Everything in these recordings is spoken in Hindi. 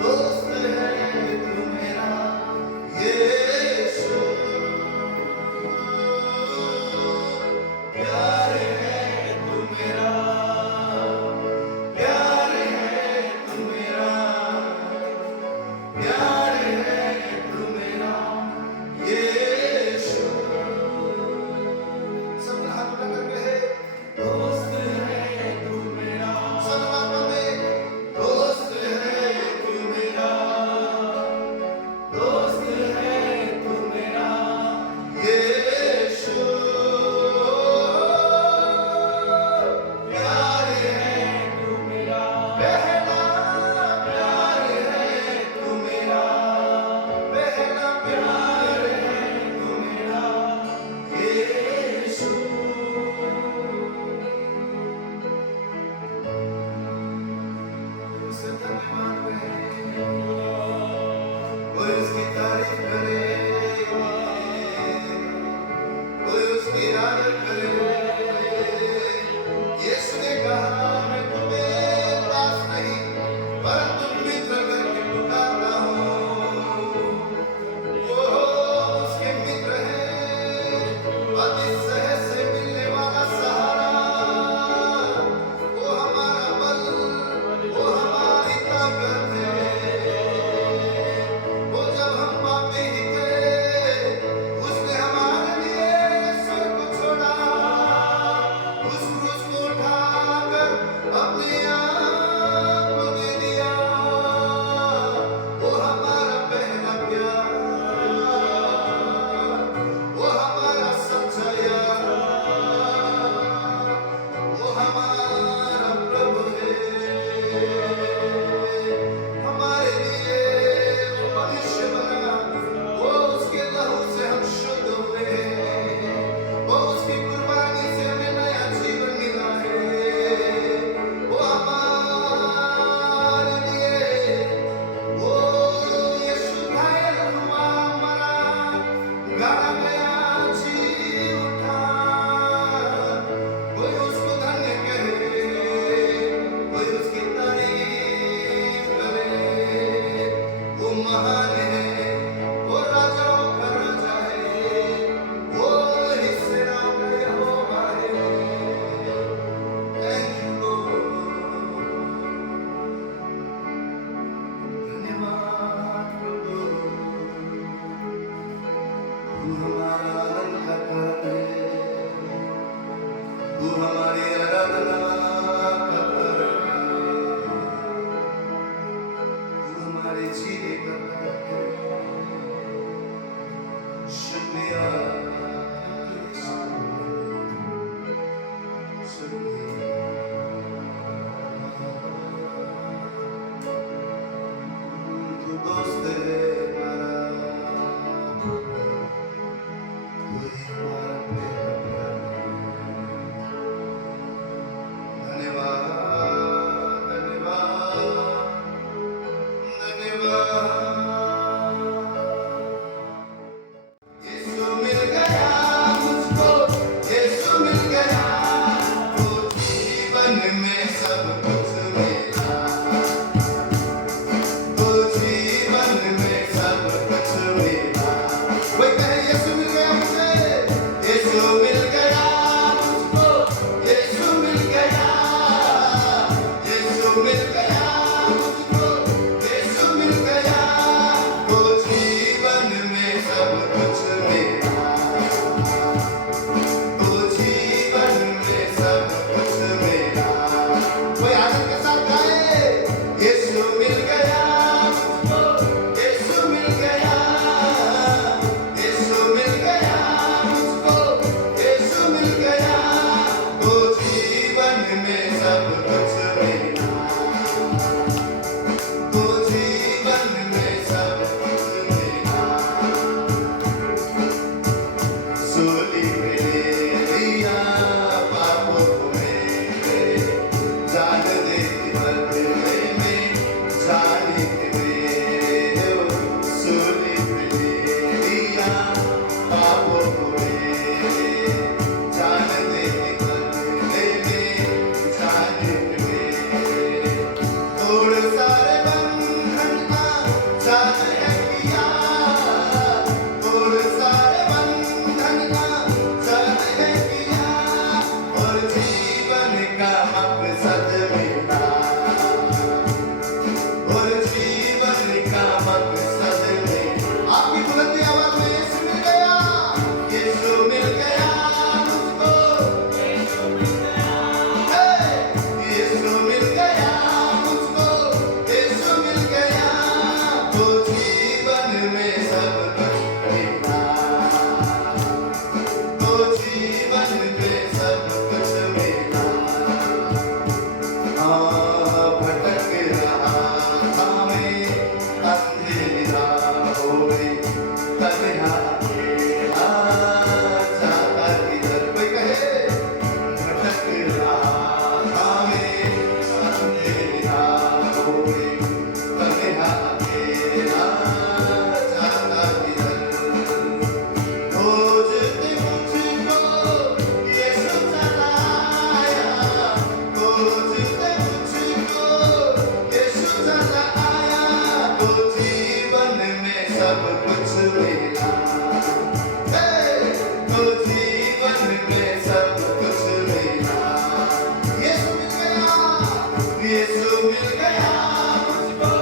दोस्त है तू मेरा यीशु, प्यार है तू मेरा, प्यार है तू मेरा, प्यार है तू मेरा यीशु। सब हाथ उठा करके है दोस्त है तू मेरा, सब बातों में दोस्त है तू मेरा, दोस्त है तू मेरा यीशु, प्यार है तू मेरा, पहला प्यार है तू मेरा, पहला प्यार है तू मेरा यीशु। उसे धन्यवाद कहे, कोई उसकी तारीफ करे, कोई उसकी आदर करे। यीशु ने कहा मैं तुम्हें दास नहीं परंतु मित्र करके पुकारता हूँ। वो उसके मित्र हैं, अति सहज से मिलने वाला सहारा, वो हमारा बल, वो हमारी ताकत है। वो जब हम पापी ही थे, उसने हमारे लिए स्वर्ग को छोड़ा, उस क्रूस को उठाकर अपने आप को दे दिया। वो हमारा पहला प्यार, वो हमारा सच्चा यार, वो हमारा प्रभु है। हमारे लिए वो मनुष्य बना, वो उसके लहू से हम शुद्ध हुए हैं, वो उसकी कुर्बानी से हमें नया जीवन मिला है। वो हमारे लिए, वो यीशु घायल हुआ, मरा, गाड़ा गया, जी उठा। कोई उसको धन्य कहे, कोई उसकी तारीफ करे। वो महान है, वो राजाओं का राजा है, वो ही सेनाओं का यहोवा है। Thank you Lord, धन्यवाद प्रभु, तू हमारा आनंद का कारण है, तू हमारी आराधना का कारण है, तू हमारे जीने का कारण है। शुक्रिया यीशु, शुक्रिया। तू दोस्त है हमारा, तू ही हमारा पहला प्यार है। धन्यवाद, धन्यवाद, धन्यवाद। यीशु मिल गया मुझको, यीशु मिल गया, तो जीवन में सब कुछ मिला, तो जीवन में में सब कुछ मिला, तो जीवन में सब कुछ मिला। यीशु मिल गया, यीशु मिल गया मुझको,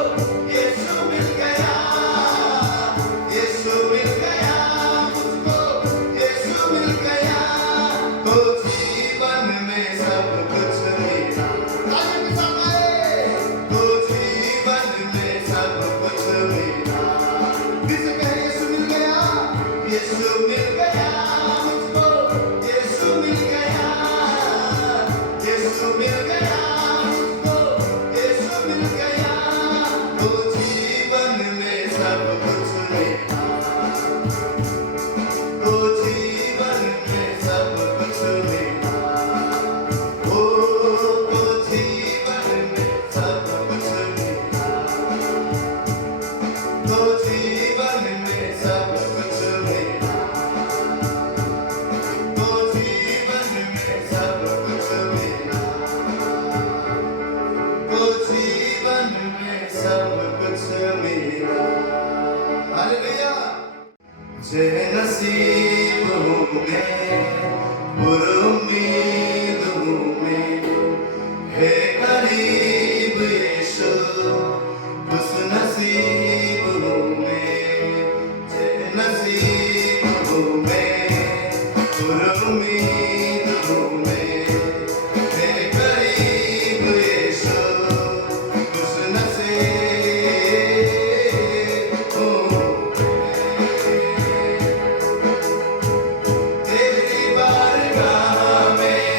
यीशु मिल गया, यीशु मिल गया मुझको, यीशु मिल गया, तो जीवन में सब कुछ मिला। तालियों के साथ आए, तो जीवन में सब कुछ मिला। फिर से कहे यीशु मिल गया, यीशु मिल गया मुझको, यीशु मिल गया, यीशु मिल गया मुझको, यीशु मिल गया, तो जीवन में सब कुछ मिला, तो जीवन में सब कुछ मिला। ओ तो जीवन में सब कुछ मिला, तो जीवन में सब कुछ मिला, तो जीवन में सब कुछ मिला, तो जीवन में सब कुछ मिला। हालेलुया। जे नसीब हूँ मैं, पुरुमीद हूँ मैं, है करीब यीशु, खुश नसीब हूँ मैं। जे नसीब हूँ मैं, पुरुमीद हूँ मैं, है करीब यीशु, खुश नसीब हूँ मैं। तेरी बारगाह में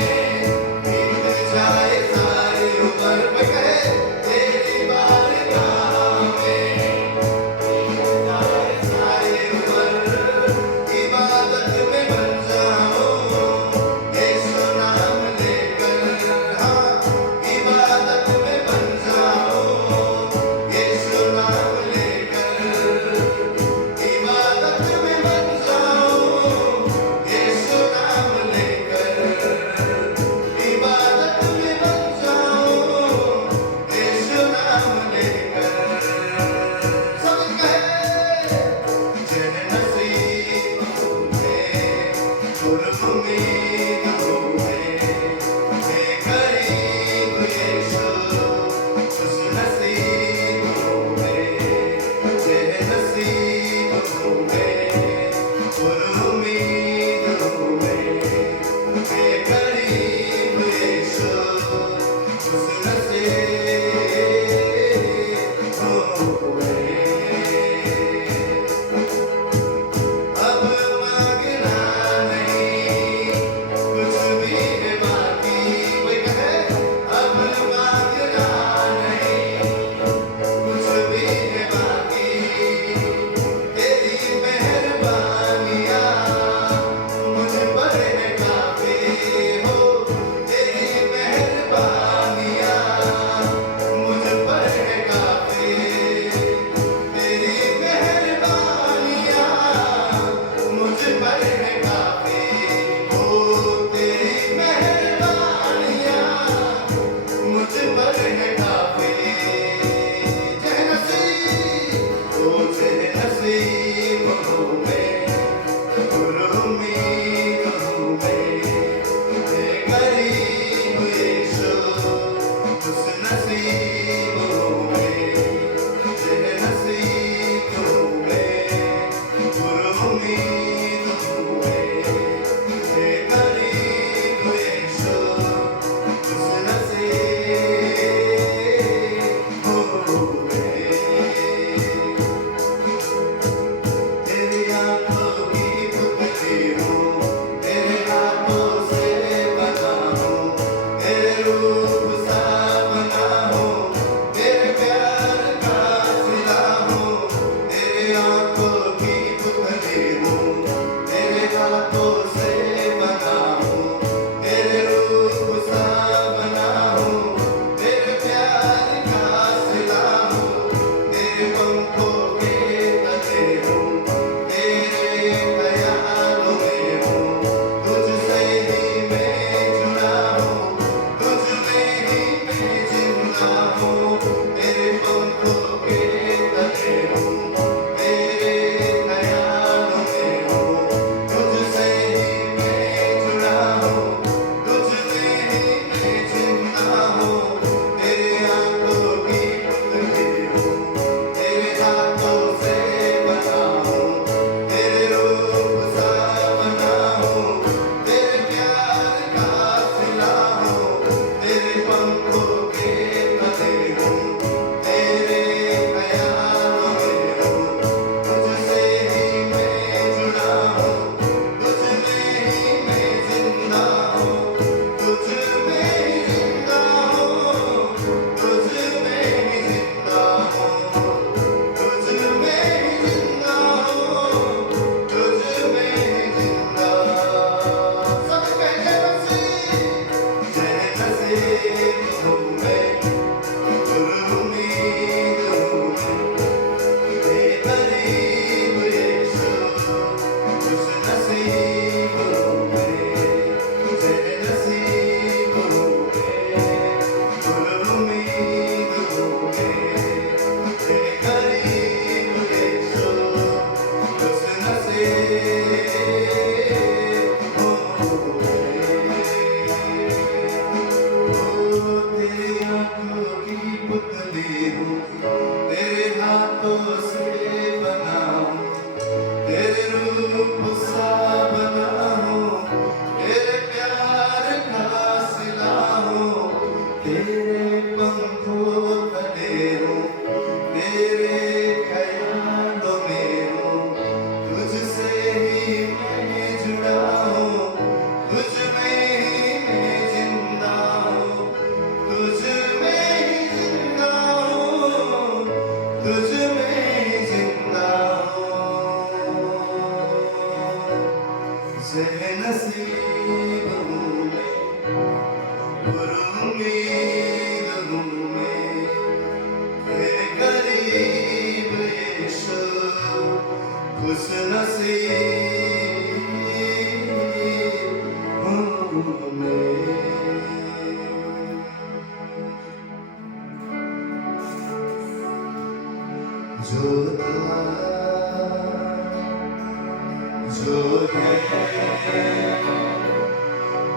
जो है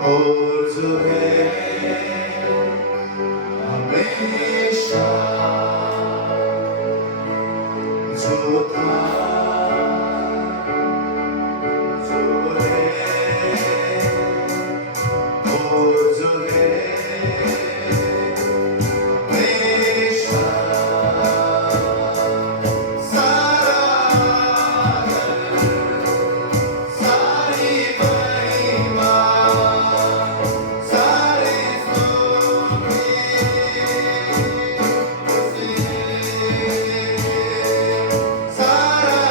और जो है हमेशा, जो था जो है और जो है हमेशा, सारी महिमा, सारी स्तुति उसे, सारा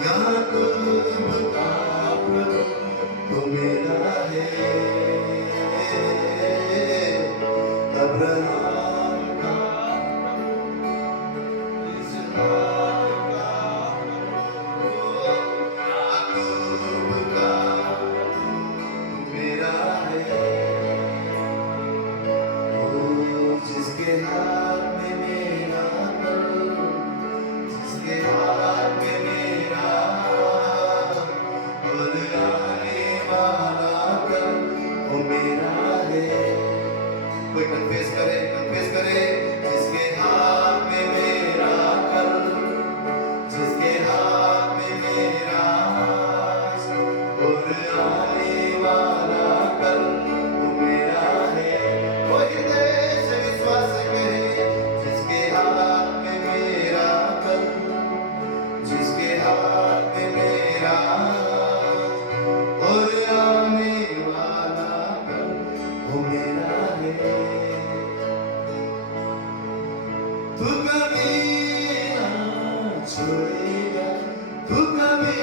यहाँ तुम का प्रभु तो मेरा है। अब्राहम का प्रभु, इसहाक का प्रभु, याकूब का प्रभु मेरा है। ओ जिसके हाथ में मेरा कल, जिसके हाथ में मेरा और आने वाला कल वो मेरा है। कोई कन्फेस करे जिसके हाथ में मेरा कल, जिसके हाथ में मेरा और आने वाला कल वो मेरा है। वो हृदय से विश्वास करे जिसके हाथ में मेरा कल, जिसके हाथ में मेरा और आने वाला कल वो मेरा है। तू कभी ना छोड़ेगा, तू कभी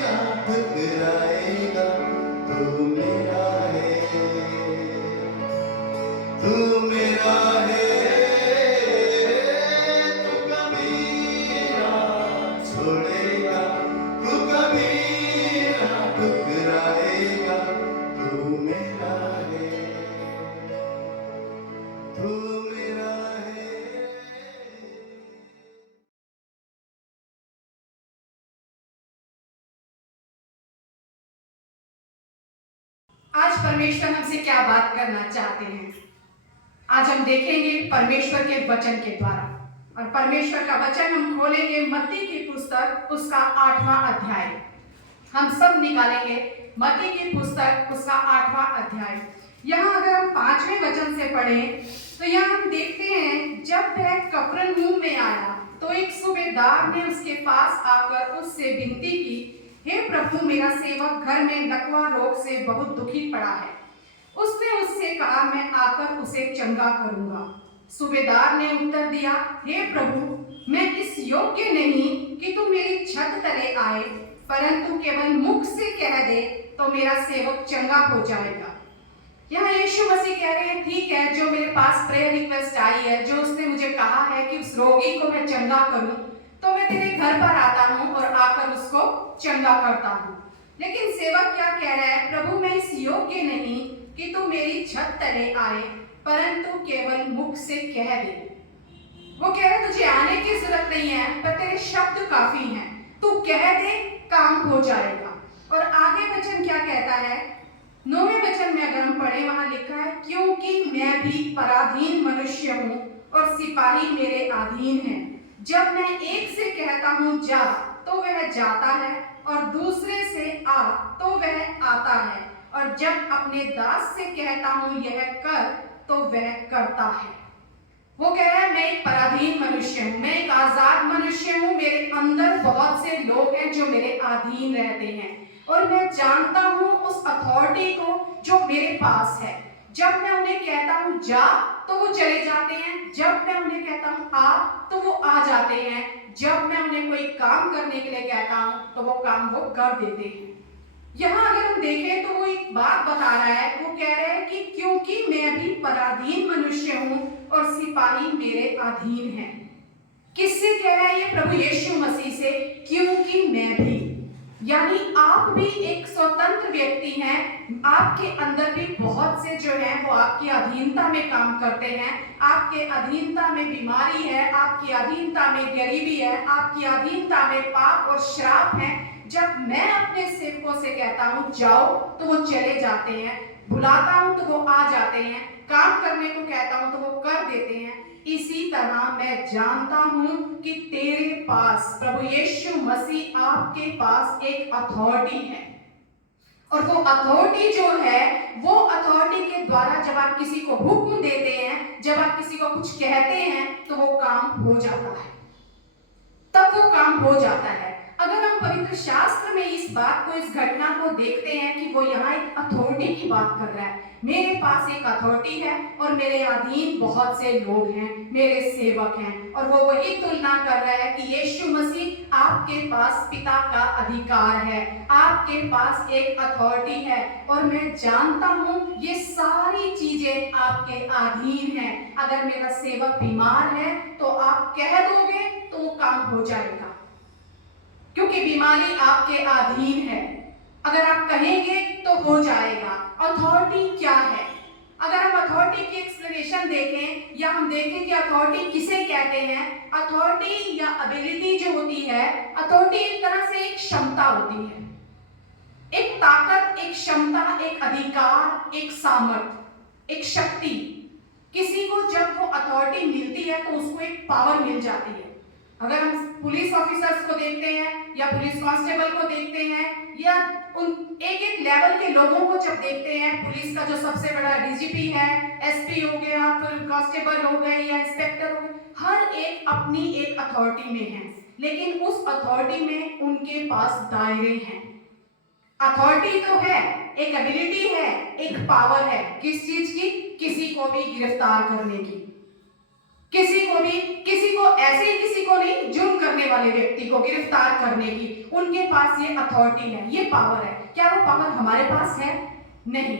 ना ठुकराएगा, तू मेरा है, तू मेरा है। तू कभी ना छोड़ेगा, तू कभी ना ठुकराएगा, तू मेरा है, तू मेरा है। आज परमेश्वर हमसे क्या बात करना चाहते हैं? आज हम देखेंगे परमेश्वर के वचन के द्वारा, और परमेश्वर का वचन हम खोलेंगे मत्ती की पुस्तक उसका 8वां अध्याय। हम सब निकालेंगे मत्ती की पुस्तक उसका 8वां अध्याय। यहाँ अगर हम 5वें वचन से पढ़ें तो यहाँ हम देखते हैं, जब वह कफरनहूम में आया तो एक सूबेदार ने उसके पास आकर उससे विनती की, हे प्रभु, मेरा सेवक घर में लकवा रोग से बहुत दुखी पड़ा है। उसने उससे कहा, मैं आकर उसे चंगा करूंगा। सूबेदार ने उत्तर दिया, हे प्रभु, मैं इस योग्य नहीं कि तू मेरी छत तले आए, परंतु केवल मुख से कह दे तो मेरा सेवक चंगा हो जाएगा। यहाँ यीशु मसीह कह रहे हैं, ठीक है, जो मेरे पास प्रेयर रिक्वेस्ट आई है, जो उसने मुझे कहा है कि उस रोगी को मैं चंगा करूं, तो मैं तेरे घर पर आता हूं और आकर उसको चंगा करता हूं। लेकिन सेवक क्या कह रहा है, प्रभु, मैं इस योग्य नहीं कि तू मेरी छत तले आए, परंतु केवल मुख से कह दे। वो कह रहे, तुझे आने की जरूरत नहीं है, पर तेरे शब्द काफी हैं, तू कह दे, काम हो जाएगा। और आगे वचन क्या कहता है? 9वें वचन में अगर हम पढ़े, वहां लिखा है, क्योंकि मैं भी पराधीन मनुष्य हूँ और सिपाही मेरे अधीन हैं। जब मैं एक से कहता हूँ जा, तो वह जाता है, और दूसरे से आ, तो वह आता है, और जब अपने दास से कहता हूँ यह कर, तो वह करता है। वो कह रहा है, मैं एक पराधीन मनुष्य हूँ, मैं एक आजाद मनुष्य हूँ, मेरे अंदर बहुत से लोग हैं जो मेरे अधीन रहते हैं, और मैं जानता हूँ उस अथॉरिटी को जो मेरे पास है। जब मैं उन्हें कहता हूँ जा, तो वो चले जाते हैं, जब मैं उन्हें कहता हूँ आ, तो वो आ जाते हैं, जब मैं उन्हें कोई काम करने के लिए कहता हूँ तो वो काम वो कर देते हैं। यहाँ अगर हम देखें तो वो एक बात बता रहा है, वो कह रहे हैं कि क्योंकि मैं भी पराधीन मनुष्य हूँ और सिपाही मेरे अधीन हैं। किससे कह रहा है ये? प्रभु यीशु मसीह से, क्योंकि मैं भी, यानी आप भी एक स्वतंत्र व्यक्ति हैं, आपके अंदर भी बहुत से जो हैं वो आपकी अधीनता में काम करते हैं, आपके अधीनता में बीमारी है, आपकी अधीनता में गरीबी है, आपकी अधीनता में पाप और श्राप है। जब मैं अपने सेवकों से कहता हूँ जाओ, तो वो चले जाते हैं, बुलाता हूँ तो वो आ जाते हैं, काम करने को कहता हूँ तो वो कर देते हैं। इसी तरह मैं जानता हूं कि तेरे पास, प्रभु यीशु मसीह, आपके पास एक अथॉरिटी है, और वो अथॉरिटी जो है, वो अथॉरिटी के द्वारा जब आप किसी को हुक्म देते हैं, जब आप किसी को कुछ कहते हैं, तो वो काम हो जाता है, तब वो काम हो जाता है। अगर हम पवित्र शास्त्र में इस बात को, इस घटना को देखते हैं कि वो यहाँ एक अथॉरिटी की बात कर रहा है। मेरे पास एक अथॉरिटी है और मेरे अधीन बहुत से लोग हैं, मेरे सेवक हैं, और वो वही तुलना कर रहा है कि यीशु मसीह आपके पास पिता का अधिकार है, आपके पास एक अथॉरिटी है, और मैं जानता हूं ये सारी चीजें आपके अधीन हैं। अगर मेरा सेवक बीमार है तो आप कह दोगे तो वो काम हो जाएगा, क्योंकि बीमारी आपके अधीन है। अगर आप कहेंगे तो हो जाएगा। अथॉरिटी क्या है? अगर हम अथॉरिटी की एक्सप्लेनेशन देखें या हम देखें कि अथॉरिटी किसे कहते हैं, अथॉरिटी या एबिलिटी जो होती है, अथॉरिटी एक तरह से एक क्षमता होती है, एक ताकत, एक क्षमता, एक अधिकार, एक सामर्थ्य, एक शक्ति। किसी को जब वो अथॉरिटी मिलती है तो उसको एक पावर मिल जाती है। अगर हम पुलिस ऑफिसर्स को देखते हैं या पुलिस कांस्टेबल को देखते हैं या उन एक एक लेवल के लोगों को जब देखते हैं, पुलिस का जो सबसे बड़ा डीजीपी है, एसपी हो गया, फिर कांस्टेबल हो गए या इंस्पेक्टर हो गए, हर एक अपनी एक अथॉरिटी में है, लेकिन उस अथॉरिटी में उनके पास दायरे हैं। अथॉरिटी तो है, एक एबिलिटी है, एक पावर है। किस चीज की? किसी को भी गिरफ्तार करने की, किसी को भी, किसी को ऐसे ही किसी को नहीं, जुर्म करने वाले व्यक्ति को गिरफ्तार करने की उनके पास ये अथॉरिटी है, ये पावर है। क्या वो पावर हमारे पास है? नहीं,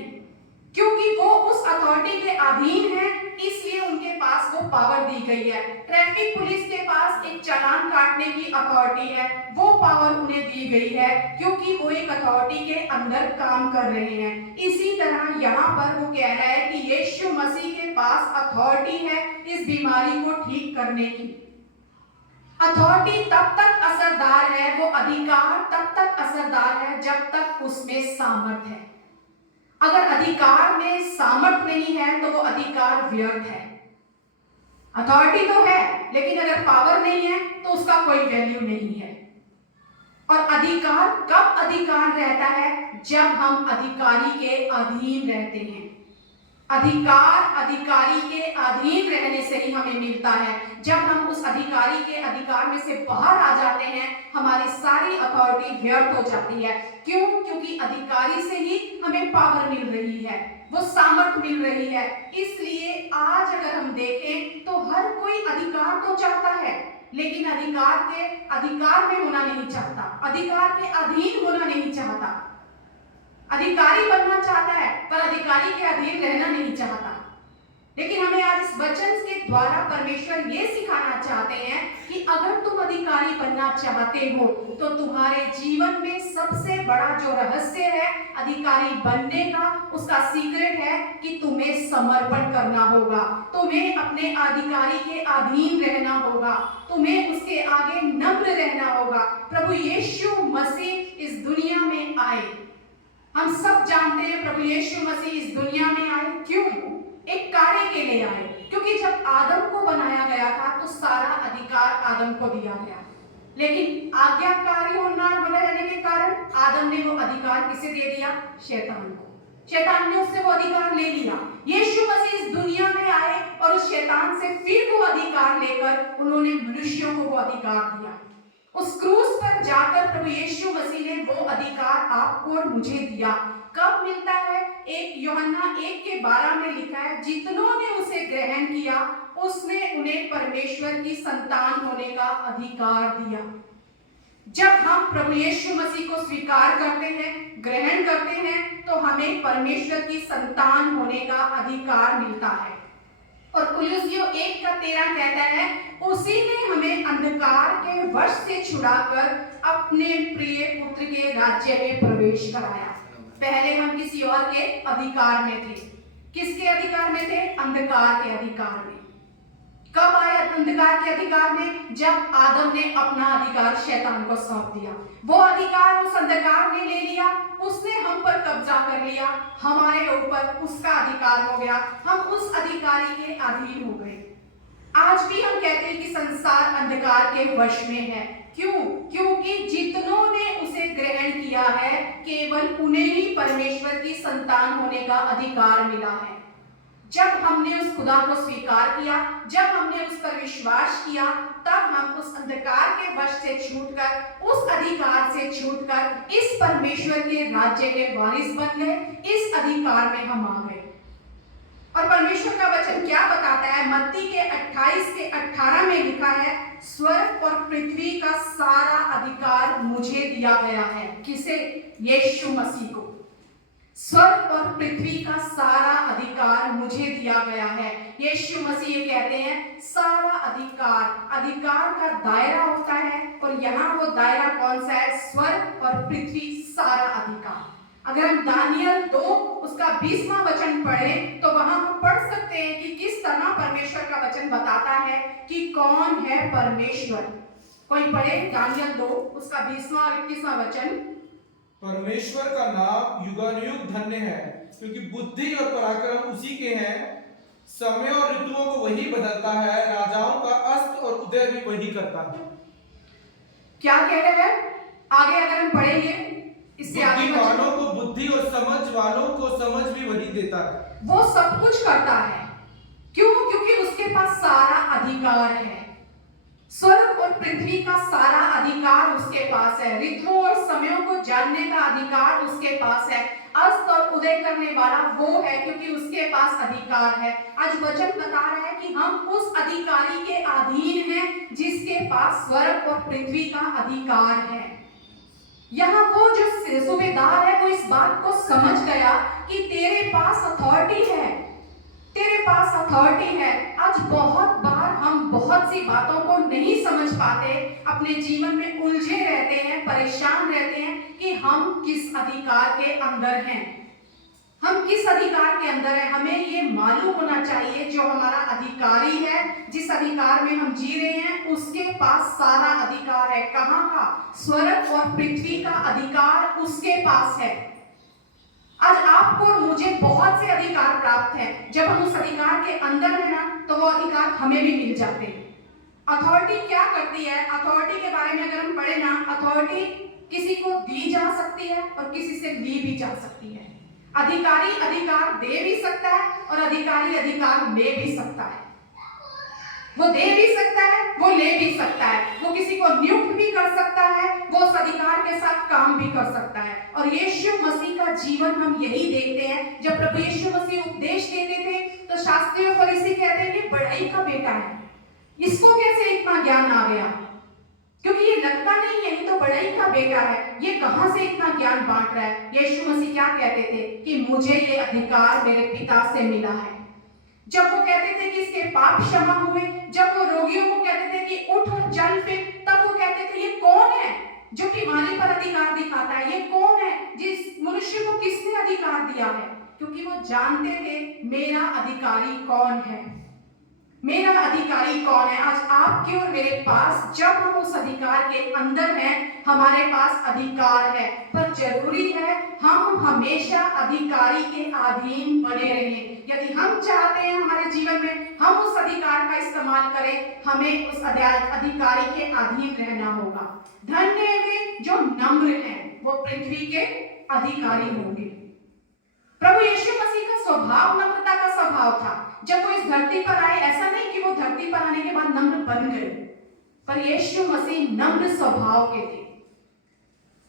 क्योंकि वो उस अथॉरिटी के अधीन है, इसलिए उनके पास वो पावर दी गई है। ट्रैफिक पुलिस के पास एक चालान काटने की अथॉरिटी है, वो पावर उन्हें दी गई है क्योंकि वो एक अथॉरिटी के अंदर काम कर रहे हैं। इसी तरह यहाँ पर वो कह रहा है कि यीशु मसीह के पास अथॉरिटी है इस बीमारी को ठीक करने की। अथॉरिटी तब तक असरदार है, वो अधिकार तब तक असरदार है जब तक उसमें सामर्थ्य है। अगर अधिकार में सामर्थ्य नहीं है तो वो अधिकार व्यर्थ है। अथॉरिटी तो है, लेकिन अगर पावर नहीं है तो उसका कोई वैल्यू नहीं है। और अधिकार कब अधिकार रहता है? जब हम अधिकारी के अधीन रहते हैं। अधिकार अधिकारी के अधीन रहने से ही हमें मिलता है। जब हम उस अधिकारी के अधिकार में से बाहर आ जाते हैं, हमारी सारी अथॉरिटी व्यर्थ हो जाती है। क्यों? क्योंकि अधिकारी से ही हमें पावर मिल रही है, वो सामर्थ्य मिल रही है। इसलिए आज अगर हम देखें तो हर कोई अधिकार तो चाहता है, लेकिन अधिकार में होना नहीं चाहता, अधिकार के अधीन होना नहीं चाहता। अधिकारी बनना चाहता है पर अधिकारी के अधीन रहना नहीं चाहता। लेकिन हमें आज इस वचन के द्वारा परमेश्वर ये सिखाना चाहते हैं कि अगर तुम अधिकारी बनना चाहते हो तो तुम्हारे जीवन में सबसे बड़ा जो रहस्य है अधिकारी बनने का, उसका सीक्रेट है कि तुम्हें समर्पण करना होगा, तुम्हें अपने अधिकारी के अधीन रहना होगा, तुम्हें उसके आगे नम्र रहना होगा। प्रभु यीशु मसीह इस दुनिया में आए, हम सब जानते हैं प्रभु यीशु मसीह इस दुनिया में आए। क्यों? एक कार्य के लिए आए, क्योंकि जब आदम को बनाया गया था तो सारा अधिकार आदम को दिया गया, लेकिन आज्ञाकारी होने रहने के कारण आदम ने वो अधिकार किसे दे दिया? शैतान को। शैतान ने उससे वो अधिकार ले लिया। यीशु मसीह इस दुनिया में आए और उस शैतान से फिर वो अधिकार लेकर उन्होंने मनुष्यों को वो अधिकार दिया। उस क्रूस पर जाकर प्रभु यीशु मसीह ने वो अधिकार आपको और मुझे दिया। कब मिलता है? 1 यूहन्ना 1:12 में लिखा है, जितनों ने उसे ग्रहण किया उसने उन्हें परमेश्वर की संतान होने का अधिकार दिया। जब हम प्रभु यीशु मसीह को स्वीकार करते हैं, ग्रहण करते हैं, तो हमें परमेश्वर की संतान होने का अधिकार मिलता है। और कुलुस्सियों 1:13 कहता है, उसी ने हमें अंधकार के वश से छुड़ाकर अपने प्रिय पुत्र के राज्य में प्रवेश कराया। पहले हम किसी और के अधिकार में थे। किसके अधिकार में थे? अंधकार के अधिकार में। कब आया अंधकार के अधिकार में? जब आदम ने अपना अधिकार शैतान को सौंप दिया। वो अधिकार उस अंधकार ने ले लिया, उसने हम पर कब्जा कर लिया, हमारे ऊपर उसका अधिकार हो गया, हम उस अधिकारी के अधीन हो गए। आज भी हम कहते हैं कि संसार अंधकार के वश में है। क्यों? क्योंकि जितनों ने उसे ग्रहण किया है केवल उन्हें ही परमेश्वर की संतान होने का अधिकार मिला है। जब हमने उस खुदा को स्वीकार किया, जब हमने उस पर विश्वास किया, तब हम उस अंधकार के वश से छूटकर उस अधिकार छूटकर इस परमेश्वर के राज्य के वारिस बन गए, इस अधिकार में हम आ गए। और परमेश्वर का वचन क्या बताता है? मत्ती के 28 के 18 में लिखा है, स्वर्ग और पृथ्वी का सारा अधिकार मुझे दिया गया है। किसे? यीशु मसीह को। स्वर्ग और पृथ्वी का सारा अधिकार मुझे दिया गया है। यीशु मसीह ये कहते हैं सारा अधिकार, अधिकार का दायरा होता है, और यहाँ वो दायरा कौन सा है? स्वर्ग और पृथ्वी, सारा अधिकार। अगर हम दानियल 2 उसका 20वां वचन पढ़ें तो वहां हम पढ़ सकते हैं कि किस तरह परमेश्वर का वचन बताता है कि कौन है परमेश्वर। कोई पढ़े दानियल 2 उसका 20वां और 21वां वचन। परमेश्वर का नाम युगानुयुग धन्य है, क्योंकि बुद्धि और पराक्रम उसी के हैं। समय और ऋतुओं को वही बदलता है, राजाओं का अस्त और उदय भी वही करता है। क्या कह रहे हैं? आगे अगर हम पढ़ेंगे इससे आगे बुद्धिमानों को बुद्धि और समझ वालों को समझ भी वही देता है। वो सब कुछ करता है। क्यों? क्योंकि उसके पास सारा अधिकार है। स्वर्ग और पृथ्वी का सारा अधिकार उसके पास है। ऋतुओं और समयों को जानने का अधिकार उसके पास है। अस्त और उदय करने वाला वो है, क्योंकि उसके पास अधिकार है। आज वचन बता रहा है कि हम उस अधिकारी के अधीन हैं जिसके पास स्वर्ग और पृथ्वी का अधिकार है। यहाँ वो जो सूबेदार है वो इस बात को समझ गया कि तेरे पास अथॉरिटी है, तेरे पास अथॉरिटी है। आज बहुत बार हम बहुत सी बातों को नहीं समझ पाते, अपने जीवन में उलझे रहते हैं, परेशान रहते हैं कि हम किस अधिकार के अंदर हैं, हम किस अधिकार के अंदर हैं। हमें ये मालूम होना चाहिए जो हमारा अधिकारी है, जिस अधिकार में हम जी रहे हैं, उसके पास सारा अधिकार है। कहाँ का? स्वर्ग और पृथ्वी का अधिकार उसके पास है। आज आपको और मुझे बहुत से अधिकार प्राप्त हैं। जब हम उस अधिकार के अंदर है ना, तो वो अधिकार हमें भी मिल जाते हैं। अथॉरिटी क्या करती है? अथॉरिटी के बारे में अगर हम पढ़े ना, अथॉरिटी किसी को दी जा सकती है और किसी से ली भी जा सकती है। अधिकारी अधिकार दे भी सकता है और अधिकारी अधिकार ले भी सकता है। वो दे भी सकता है, वो ले भी सकता है, वो किसी को नियुक्त भी कर सकता है, वो उस अधिकार के साथ काम भी कर सकता है। और यीशु मसीह का जीवन हम यही देखते हैं। जब प्रभु यीशु मसीह उपदेश देते थे तो शास्त्री और फरीसी कहते हैं कि बड़ाई का बेटा है, इसको कैसे इतना ज्ञान आ गया? क्योंकि ये लगता नहीं है, ये तो बड़ाई का बेटा है, ये कहां से इतना ज्ञान बांट रहा है? यीशु मसीह क्या कहते थे कि मुझे ये अधिकार मेरे पिता से मिला है। जब वो कहते थे कि इसके पाप क्षमा हुए, जब वो रोगियों को कहते थे कि उठ और चल फिर, तब वो कहते थे ये कौन है जो बीमारी पर अधिकार दिखाता है? ये कौन है? जिस मनुष्य को किसने अधिकार दिया है? क्योंकि वो जानते थे मेरा अधिकारी कौन है, मेरा अधिकारी कौन है। आज आपके और मेरे पास, जब हम उस अधिकार के अंदर हैं, हमारे पास अधिकार है, पर जरूरी है हम हमेशा अधिकारी के अधीन बने रहें। यदि हम चाहते हैं हमारे जीवन में हम उस अधिकार का इस्तेमाल करें, हमें उस अधिकारी के अधीन रहना होगा। धन्य वे जो नम्र हैं, वो पृथ्वी के अधिकारी होंगे। प्रभु यीशु मसीह का स्वभाव नम्रता का स्वभाव था। जब वो इस धरती पर आए, ऐसा नहीं कि वो धरती पर आने के बाद नम्र बन गए, पर यीशु मसीह नम्र स्वभाव के थे।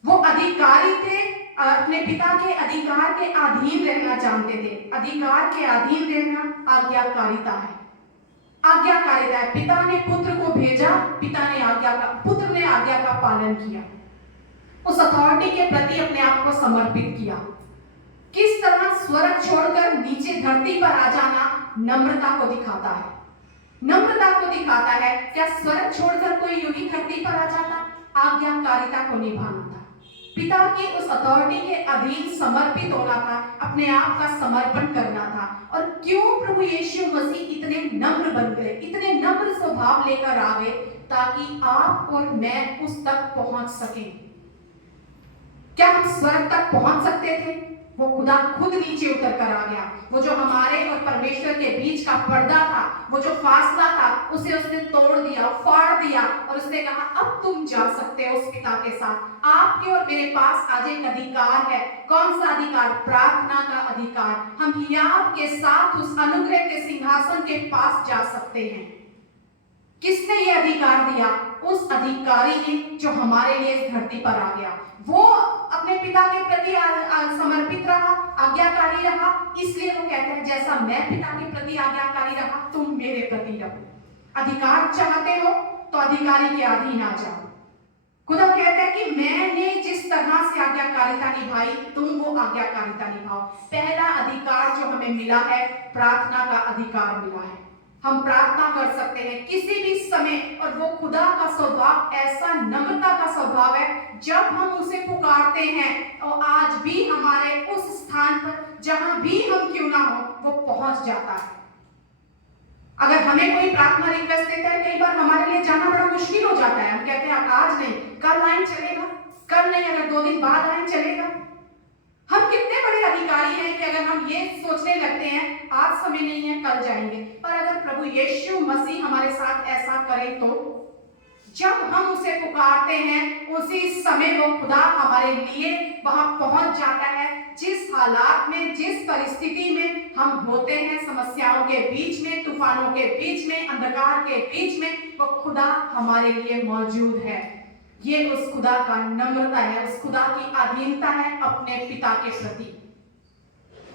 वो अधिकारी थे, अपने पिता के अधिकार के अधीन रहना जानते थे। अधिकार के अधीन रहना आज्ञाकारिता है, आज्ञाकारिता है। पिता ने पुत्र को भेजा, पुत्र ने आज्ञा का पालन किया, उस अथॉरिटी के प्रति अपने आप को समर्पित किया। किस तरह स्वर्ग छोड़कर नीचे धरती पर आ जाना नम्रता को दिखाता है, नम्रता को दिखाता है। क्या स्वर्ग छोड़कर कोई यूं ही धरती पर आ जाता? आज्ञाकारिता को निभाना था, पिता की उस अथॉरिटी के अधीन समर्पित होना था, अपने आप का समर्पण करना था। और क्यों प्रभु यीशु मसीह इतने नम्र बन गए, इतने नम्र स्वभाव लेकर आ गए? ताकि आप और मैं उस तक पहुंच सके। क्या हम स्वर्ग तक पहुंच सकते थे? वो खुदा खुद नीचे उतर कर आ गया। वो जो हमारे और परमेश्वर के बीच का पर्दा था, वो जो फासला था, उसे उसने तोड़ दिया, फाड़ दिया, और उसने कहा अब तुम जा सकते हो उस पिता के साथ। आपके और मेरे पास आज एक अधिकार है। कौन सा अधिकार? प्रार्थना का अधिकार। हम हियाव के साथ उस अनुग्रह के सिंहासन के पास जा सकते हैं। किसने ये अधिकार दिया? उस अधिकारी ने जो हमारे लिए इस धरती पर आ गया। वो अपने पिता के प्रति समर्पित रहा, आज्ञाकारी रहा, इसलिए वो कहते हैं जैसा मैं पिता के प्रति आज्ञाकारी रहा तुम मेरे प्रति रहो। अधिकार चाहते हो तो अधिकारी के अधीन आ जाओ। खुदा कहता है कि मैंने जिस तरह से आज्ञाकारिता निभाई तुम वो आज्ञाकारिता निभाओ। पहला अधिकार जो हमें मिला है, प्रार्थना का अधिकार मिला है। हम प्रार्थना कर सकते हैं किसी भी समय, और वो खुदा का स्वभाव ऐसा नम्रता का स्वभाव है, जब हम उसे पुकारते हैं और आज भी हमारे उस स्थान पर जहां भी हम क्यों ना हो वो पहुंच जाता है। अगर हमें कोई प्रार्थना रिक्वेस्ट देता है, कई बार हमारे लिए जाना बड़ा मुश्किल हो जाता है। हम कहते हैं आज नहीं, कल आए चलेगा, कल नहीं, अगर 2 दिन बाद आए चलेगा। हम कितने बड़े अधिकारी हैं कि अगर हम ये सोचने लगते हैं आज समय नहीं है कल जाएंगे। पर अगर प्रभु यीशु मसीह हमारे साथ ऐसा करे तो जब हम उसे पुकारते हैं उसी समय वो खुदा हमारे लिए वहां पहुंच जाता है। जिस हालात में, जिस परिस्थिति में हम होते हैं, समस्याओं के बीच में, तूफानों के बीच में, अंधकार के बीच में, वो खुदा हमारे लिए मौजूद है। ये उस खुदा का नम्रता है, उस खुदा की अधीनता है अपने पिता के प्रति।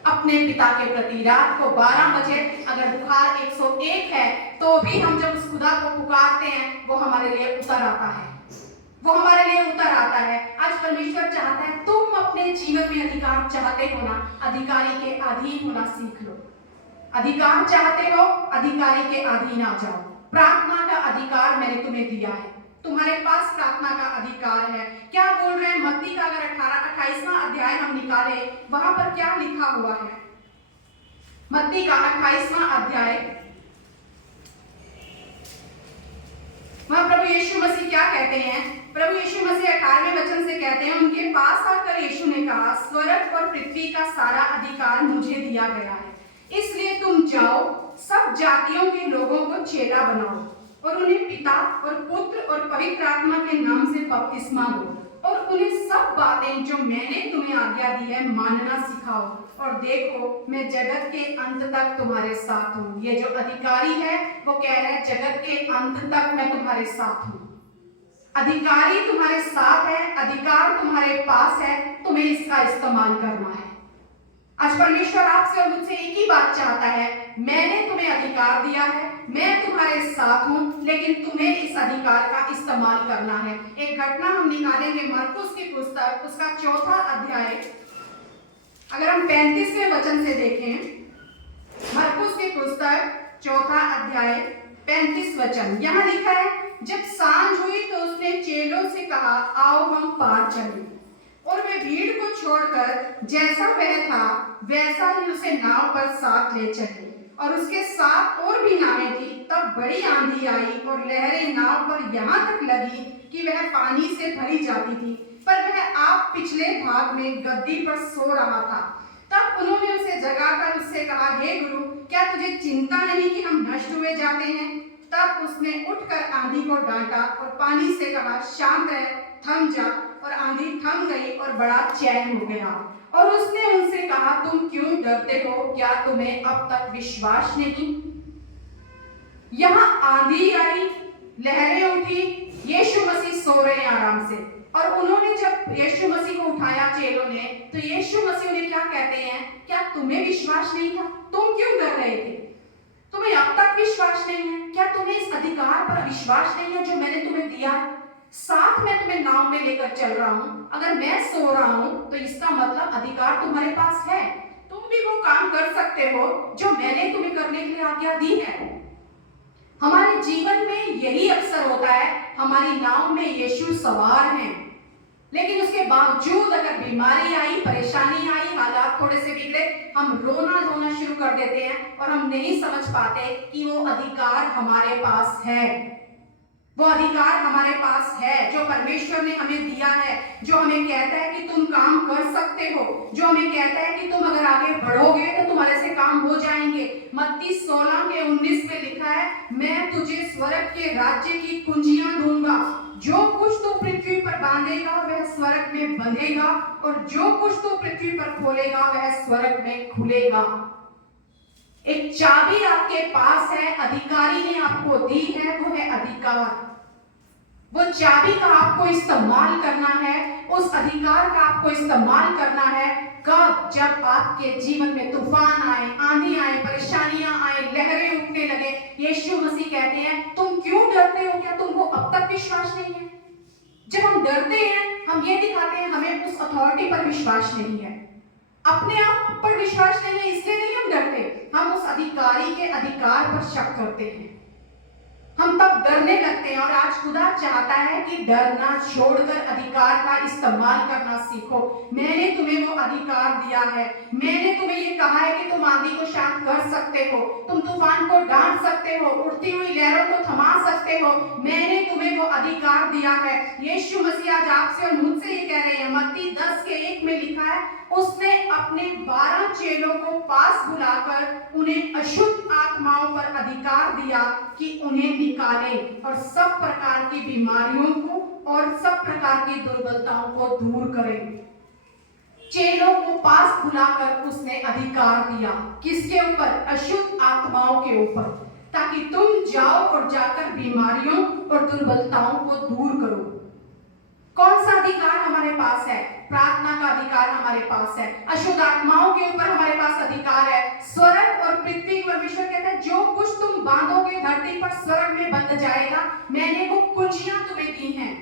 अपने पिता के प्रति रात को 12 बजे अगर बुखार 101 है तो भी हम जब उस खुदा को पुकारते हैं वो हमारे लिए उतर आता है, वो हमारे लिए उतर आता है। आज परमेश्वर चाहता है तुम अपने जीवन में अधिकार चाहते हो ना, अधिकारी के अधीन होना सीख लो। अधिकार चाहते हो, अधिकारी के अधीन आ जाओ। प्रार्थना का अधिकार मैंने तुम्हें दिया है, तुम्हारे पास प्रार्थना का अधिकार है। क्या बोल रहे हैं मत्ती का अगर 28वां अध्याय हम निकाले, वहां पर क्या लिखा हुआ है? मत्ती का 28वां अध्याय, वहां प्रभु यीशु मसीह क्या कहते हैं? प्रभु यीशु मसीह 18वें वचन से कहते हैं, उनके पास आकर यीशु ने कहा, स्वर्ग और पृथ्वी का सारा अधिकार मुझे दिया गया है, इसलिए तुम जाओ, सब जातियों के लोगों को चेला बनाओ और उन्हें पिता और पुत्र और पवित्र आत्मा के नाम से बपतिस्मा दो और उन्हें सब बातें जो मैंने तुम्हें आज्ञा दी है मानना सिखाओ, और देखो मैं जगत के अंत तक तुम्हारे साथ हूँ। ये जो अधिकारी है वो कह रहा है जगत के अंत तक मैं तुम्हारे साथ हूँ। अधिकारी तुम्हारे साथ है, अधिकार तुम्हारे पास है, तुम्हें इसका इस्तेमाल करना है। आज परमेश्वर आपसे और मुझसे एक ही बात चाहता है, मैंने तुम्हें अधिकार दिया है, मैं तुम्हारे साथ हूं, लेकिन तुम्हें इस अधिकार का इस्तेमाल करना है। एक घटना हम निकालेंगे मरकुस की पुस्तक, उसका 4था अध्याय, अगर हम 35वें वचन से देखें, मरकुस की पुस्तक 4था अध्याय 35 वचन, यहाँ लिखा है, जब सांझ हुई तो उसने चेलों से कहा, आओ हम पार चलें, और वे भीड़ को छोड़कर जैसा वह था वैसा ही उसे नाव पर साथ ले चले, और उसके साथ और भी नावें थी। तब बड़ी आंधी आई और लहरें नाव पर यहाँ तक लगी कि वह पानी से भरी जाती थी, पर वह आप पिछले भाग में गद्दी पर सो रहा था। तब उन्होंने उसे जगाकर उससे कहा, हे गुरु, क्या तुझे चिंता नहीं कि हम नष्ट हुए जाते हैं? तब उसने उठकर आंधी को डांटा और पानी से कहा, शांत रह, थम जा, और आंधी थम गई और बड़ा चैन हो गया। और उसने उनसे कहा, तुम क्यों डरते हो? क्या तुम्हें अब तक विश्वास नहीं? यहाँ आंधी आई, लहरें उठी, यीशु मसीह सो रहे हैं आराम से, और उन्होंने जब यीशु मसीह को उठाया चेलों ने, तो यीशु मसीह उन्हें क्या कहते हैं? क्या तुम्हें विश्वास नहीं था? तुम क्यों डर रहे थे? तुम्हें अब तक विश्वास नहीं है? क्या तुम्हें इस अधिकार पर विश्वास नहीं है जो मैंने तुम्हें दिया है? साथ में तुम्हें नाव में लेकर चल रहा हूं, अगर मैं सो रहा हूं तो इसका मतलब अधिकार तुम्हारे पास है, तुम भी वो काम कर सकते हो जो मैंने तुम्हें करने के लिए आज्ञा दी है। हमारे जीवन में यही अक्सर होता है, हमारी नाव में यीशु सवार हैं, लेकिन उसके बावजूद अगर बीमारी आई, परेशानी आई, हालात थोड़े से बिगड़े, हम रोना धोना शुरू कर देते हैं और हम नहीं समझ पाते कि वो अधिकार हमारे पास है। वो अधिकार हमारे पास है जो परमेश्वर ने हमें दिया है, जो हमें कहता है कि तुम काम कर सकते हो, जो हमें कहता है कि तुम अगर आगे बढ़ोगे तो तुम्हारे से काम हो जाएंगे। मत्ती 16:19 में लिखा है, मैं तुझे स्वर्ग के राज्य की कुंजियां दूंगा, जो कुछ तू पृथ्वी पर बांधेगा वह स्वर्ग में बंधेगा, और जो कुछ तू पृथ्वी पर खोलेगा वह स्वर्ग में खुलेगा। एक चाबी आपके पास है, अधिकारी ने आपको दी है, वो है अधिकार। वो चाबी का आपको इस्तेमाल करना है, उस अधिकार का आपको इस्तेमाल करना है। कब? जब आपके जीवन में तूफान आए, आंधी आए, परेशानियां आए, लहरें उठने लगे। यीशु मसीह कहते हैं, तुम क्यों डरते हो? क्या तुमको अब तक विश्वास नहीं है? जब हम डरते हैं, हम ये दिखाते हैं हमें उस अथॉरिटी पर विश्वास नहीं है, अपने आप पर विश्वास नहीं है, इसलिए नहीं हम डरते। हम उस अधिकारी के अधिकार पर शक करते हैं, हम तब डरने लगते हैं। और आज खुदा चाहता है कि डरना छोड़कर अधिकार का इस्तेमाल करना सीखो। मैंने तुम्हें वो अधिकार दिया है, मैंने तुम्हें ये कहा है कि तुम आंधी को शांत कर सकते हो, तुम तूफान को डांट सकते हो, उठती हुई लहरों को थमा सकते हो। मैंने तुम्हें वो अधिकार दिया है। यीशु मसीह आज आपसे और मुझसे ये कह रहे हैं, मत्ती 10:1 में लिखा है, उसने अपने 12 चेलों को पास बुलाकर उन्हें अशुद्ध आत्माओं पर अधिकार दिया कि उन्हें निकाले और सब प्रकार की बीमारियों को और सब प्रकार की दुर्बलताओं को दूर करें। चेलों को पास बुलाकर उसने अधिकार दिया, किसके ऊपर? अशुद्ध आत्माओं के ऊपर, ताकि तुम जाओ और जाकर बीमारियों और दुर्बलताओं को दूर करो। कौन सा अधिकार हमारे पास है? प्रार्थना का अधिकार हमारे पास है। अशुद्ध आत्माओं के ऊपर हमारे पास अधिकार है। स्वर्ग और पृथ्वी, परमेश्वर कहता है, जो कुछ तुम बांधोगे धरती पर स्वर्ग में बंध जाएगा। मैंने वो कुंजियां तुम्हें दी हैं,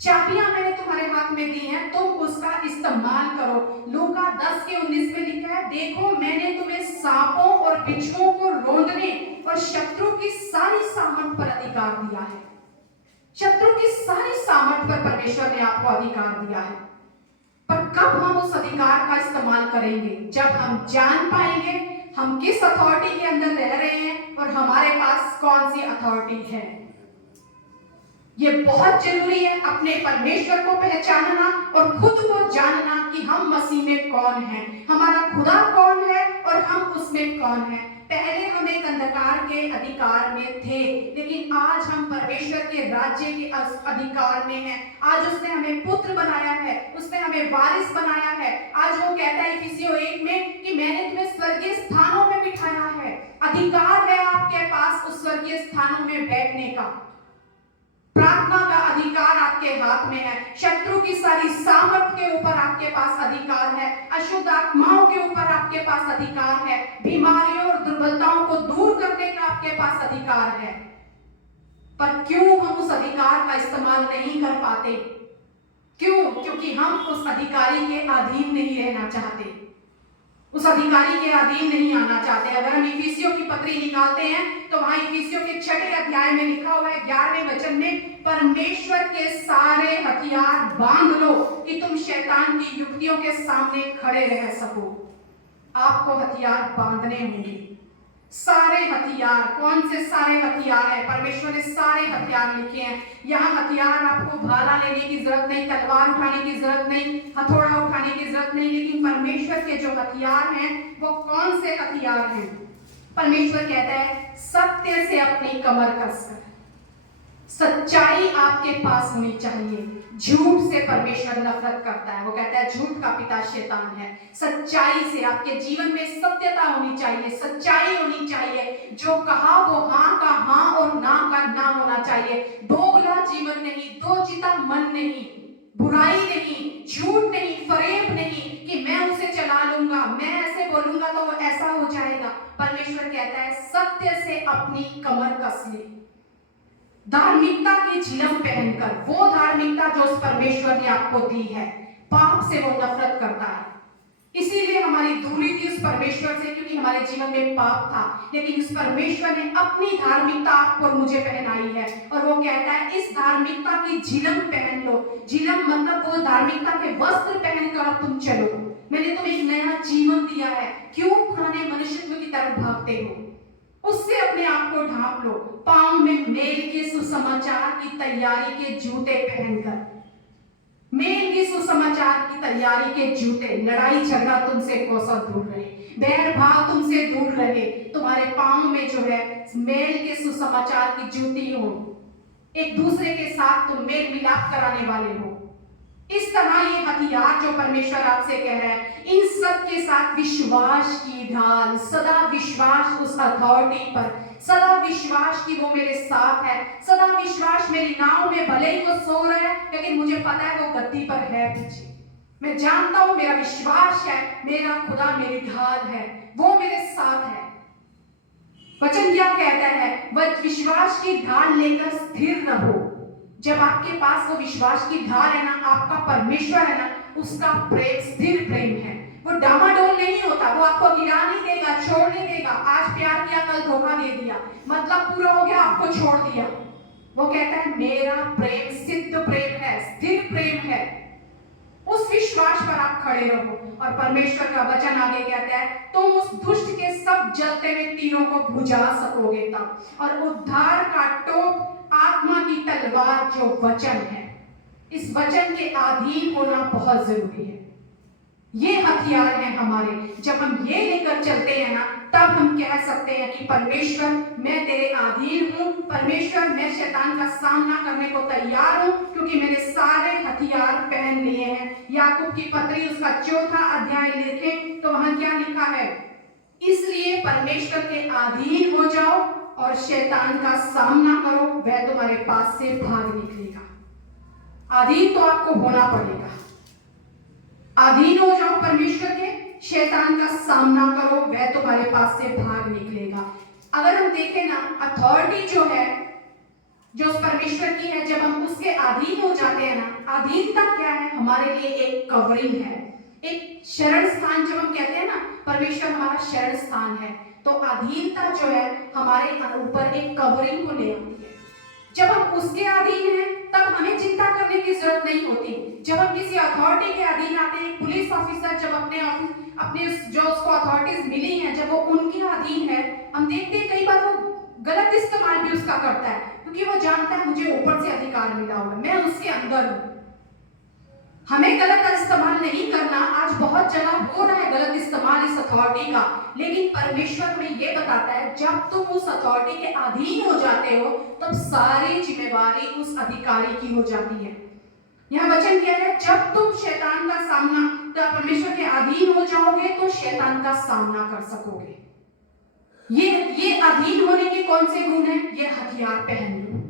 चाबियां मैंने तुम्हारे हाथ में दी हैं, तुम उसका इस्तेमाल करो। लूका 10:19 में लिखा है, देखो मैंने तुम्हें सांपों और बिच्छुओं को रोंदने और शत्रु की सारी सामर्थ पर अधिकार दिया है। शत्रु की सारी सामर्थ पर परमेश्वर ने आपको अधिकार दिया है। पर कब हम उस अधिकार का इस्तेमाल करेंगे? जब हम जान पाएंगे हम किस अथॉरिटी के अंदर रह रहे हैं और हमारे पास कौन सी अथॉरिटी है। ये बहुत जरूरी है, अपने परमेश्वर को पहचानना और खुद को जानना कि हम मसीह में कौन है, हमारा खुदा कौन है और हम उसमें कौन है। पहले हम एक अंधकार के अधिकार में थे, लेकिन आज हम परमेश्वर के राज्य के अधिकार में हैं। आज उसने हमें पुत्र बनाया है, उसने हमें वारिस बनाया है। आज वो कहता है इफिसियों 1 में कि मैंने तुम्हें स्वर्गीय स्थानों में बिठाया है। अधिकार है आपके पास उस स्वर्गीय स्थानों में बैठने का। प्रार्थना का अधिकार आपके हाथ में है। शत्रु की सारी सामर्थ के ऊपर आपके पास अधिकार है। अशुद्ध आत्माओं के ऊपर आपके पास अधिकार है। बीमारियों और दुर्बलताओं को दूर करने का आपके पास अधिकार है। पर क्यों हम उस अधिकार का इस्तेमाल नहीं कर पाते? क्यों? क्योंकि हम उस अधिकारी के अधीन नहीं रहना चाहते, उस अधिकारी के अधीन नहीं आना चाहते। अगर हम इफिसियों की पत्री निकालते हैं तो वहां इफिसियों के 6 अध्याय में लिखा हुआ है 11वें वचन में, परमेश्वर के सारे हथियार बांध लो कि तुम शैतान की युक्तियों के सामने खड़े रह सको। आपको हथियार बांधने होंगे। सारे हथियार, कौन से सारे हथियार है? परमेश्वर ने सारे हथियार लिखे हैं। यहाँ हथियार आपको भाला लेने की जरूरत नहीं, तलवार उठाने की जरूरत नहीं, हथौड़ा उठाने की जरूरत नहीं, लेकिन परमेश्वर के जो हथियार हैं वो कौन से हथियार हैं? परमेश्वर कहता है सत्य से अपनी कमर कसकर, सच्चाई आपके पास होनी चाहिए। झूठ से परमेश्वर नफरत करता है, वो कहता है झूठ का पिता शैतान है। सच्चाई से आपके जीवन में सत्यता होनी चाहिए, सच्चाई होनी चाहिए। जो कहा वो हाँ का हाँ और ना का ना होना चाहिए। दोगला जीवन नहीं, दोजिता मन नहीं, बुराई नहीं, झूठ नहीं, फरेब नहीं कि मैं उसे चला लूंगा, मैं ऐसे बोलूंगा तो वो ऐसा हो जाएगा। परमेश्वर कहता है सत्य से अपनी कमर कस ले, धार्मिकता की झिलम पहनकर, वो धार्मिकता जो उस परमेश्वर ने आपको दी है। पाप से वो नफरत करता है, इसीलिए हमारी दूरी थी उस परमेश्वर से, क्योंकि हमारे जीवन में पाप था। लेकिन उस परमेश्वर ने अपनी धार्मिकता आपको और मुझे पहनाई है, और वो कहता है इस धार्मिकता की झिलम पहन लो। झिलम मतलब वो धार्मिकता के वस्त्र पहनकर अब तुम चलो। मैंने तुम्हें एक नया जीवन दिया है, क्यों पुराने मनुष्यत्व की तरफ भागते हो? उससे अपने आप को ढांप लो। पांव में मेल के सुसमाचार की तैयारी के जूते पहनकर, मेल के सुसमाचार की तैयारी के जूते। लड़ाई झगड़ा तुमसे कोसों दूर रहे, बैर भाव तुमसे दूर रहे। तुम्हारे पांव में जो है मेल के सुसमाचार की जूती हो, एक दूसरे के साथ तुम मेल मिलाप कराने वाले हो। इस तरह ये हथियार जो परमेश्वर आपसे कह रहा है, इन सब के साथ विश्वास की ढाल, सदा विश्वास उस अथॉरिटी पर, सदा विश्वास कि वो मेरे साथ है, सदा विश्वास मेरी नाव में भले ही वो सो रहा है लेकिन मुझे पता है वो गद्दी पर है पीछे। मैं जानता हूं मेरा विश्वास है, मेरा खुदा मेरी ढाल है, वो मेरे साथ है। वचन क्या कहता है? वह विश्वास की ढाल लेकर स्थिर रहो। जब आपके पास वो विश्वास की ढाल है ना, आपका परमेश्वर है ना, उसका प्रेम स्थिर प्रेम है, वो डामाडोल नहीं होता, वो आपको गिरा नहीं देगा, छोड़ नहीं देगा। आज प्यार किया कल धोखा दे दिया, मतलब पूरा हो गया आपको छोड़ दिया। वो कहता है मेरा प्रेम सिद्ध प्रेम है, स्थिर प्रेम है। उस विश्वास पर आप खड़े रहो। और परमेश्वर का वचन आगे कहता है तुम उस दुष्ट के सब जलते हुए तीरों को बुझा सकोगे तब, और उद्धार का टोप आत्मा की तलवार जो वचन है, इस वचन के अधीन होना बहुत जरूरी है। ये हथियार है हमारे। जब हम ये लेकर चलते हैं ना, तब हम कह सकते हैं कि परमेश्वर मैं तेरे अधीन हूँ, परमेश्वर मैं शैतान का सामना करने को तैयार हूँ, क्योंकि मैंने सारे हथियार पहन लिए हैं। याकूब की पत्री उसका 4था अध्याय लिखें तो वहां क्या लिखा है? इसलिए परमेश्वर के अधीन हो जाओ और शैतान का सामना करो, वह तुम्हारे पास से भाग निकलेगा। अधीन तो आपको होना पड़ेगा। अधीन हो जाओ परमेश्वर के, शैतान का सामना करो, वह तुम्हारे पास से भाग निकलेगा। अगर हम देखें ना, अथॉरिटी जो है, जो परमेश्वर की है, जब हम उसके अधीन हो जाते हैं ना, अधीनता क्या है? हमारे लिए एक कवरिंग है, एक शरण स्थान। जब हम कहते हैं ना परमेश्वर हमारा शरण स्थान है, तो अधीनता जो है हमारे ऊपर एक कवरिंग को ले आती है। जब हम उसके अधीन हैं तब हमें चिंता करने की जरूरत नहीं होती। जब हम किसी अथॉरिटी के अधीन आते हैं, पुलिस ऑफिसर जब अपने जो उसको अथॉरिटीज मिली हैं, जब वो उनके अधीन है, हम देखते हैं कई बार वो गलत इस्तेमाल भी उसका करता है, क्योंकि वो जानता है मुझे ऊपर से अधिकार मिला हुआ है, मैं उसके अंदर हूं। हमें गलत इस्तेमाल नहीं करना। आज बहुत जगह हो रहा है गलत इस्तेमाल इस अथॉरिटी का, लेकिन परमेश्वर में ये बताता है जब तुम उस अथॉरिटी के अधीन हो जाते हो तब सारी जिम्मेवारी उस अधिकारी की हो जाती है। यह वचन कह रहा है जब तुम शैतान का सामना, तो परमेश्वर के अधीन हो जाओगे तो शैतान का सामना कर सकोगे। ये अधीन होने के कौन से गुण हैं? ये हथियार पहन लो,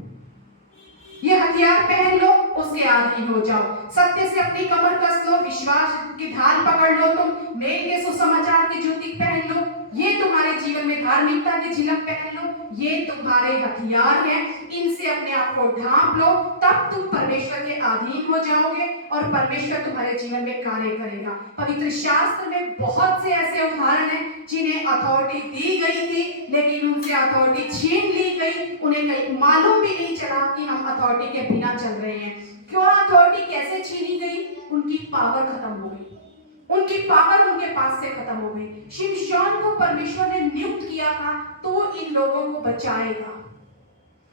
ये हथियार पहन लो, उसके अधीन हो जाओ। सत्य से अपनी कमर कस लो, विश्वास की ढाल पकड़ लो, तुम मेल के सुसमाचार की जूती पहन लो, ये तुम्हारे जीवन में धार्मिकता की झलक पहन लो, ये तुम्हारे हथियार हैं। इनसे अपने आप को ढांप लो, तब तुम परमेश्वर के अधीन हो जाओगे और परमेश्वर तुम्हारे जीवन में कार्य करेगा। पवित्र शास्त्र में बहुत से ऐसे उदाहरण हैं जिन्हें अथॉरिटी दी गई थी, लेकिन उनसे अथॉरिटी छीन ली गई। उन्हें कहीं मालूम भी नहीं चला कि हम अथॉरिटी के बिना चल रहे हैं। क्यों अथॉरिटी कैसे छीनी गई? उनकी पावर खत्म हो गई, उनकी पावर उनके पास से खत्म हो गई। शिमशोन को परमेश्वर ने नियुक्त किया था तो इन लोगों को बचाएगा,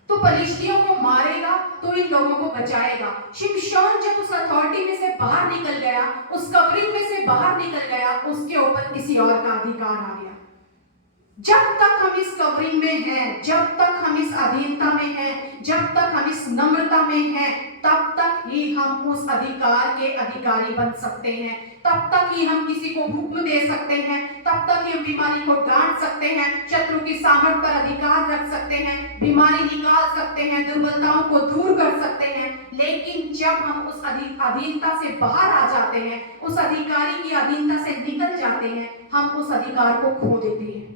तो फलिश्तियों को मारेगा तो इन लोगों को बचाएगा। शिमशोन जब उस अथॉरिटी में से बाहर निकल गया, उस कवरिंग में से बाहर निकल गया, उसके ऊपर किसी और का अधिकार आ गया। जब तक हम इस कवरिंग में हैं, जब तक हम इस अधीनता में हैं, जब तक हम इस नम्रता में हैं, तब तक ही हम उस अधिकार के अधिकारी बन सकते हैं, तब तक ही हम किसी को हुक्म दे सकते हैं, तब तक ही हम बीमारी को डांट सकते हैं, शत्रु की सामर्थ पर अधिकार रख सकते हैं, बीमारी निकाल सकते हैं, दुर्बलताओं को दूर कर सकते हैं। लेकिन जब हम उस अधीनता से बाहर आ जाते हैं, उस अधिकारी की अधीनता से निकल जाते हैं, हम उस अधिकार को खो देते हैं।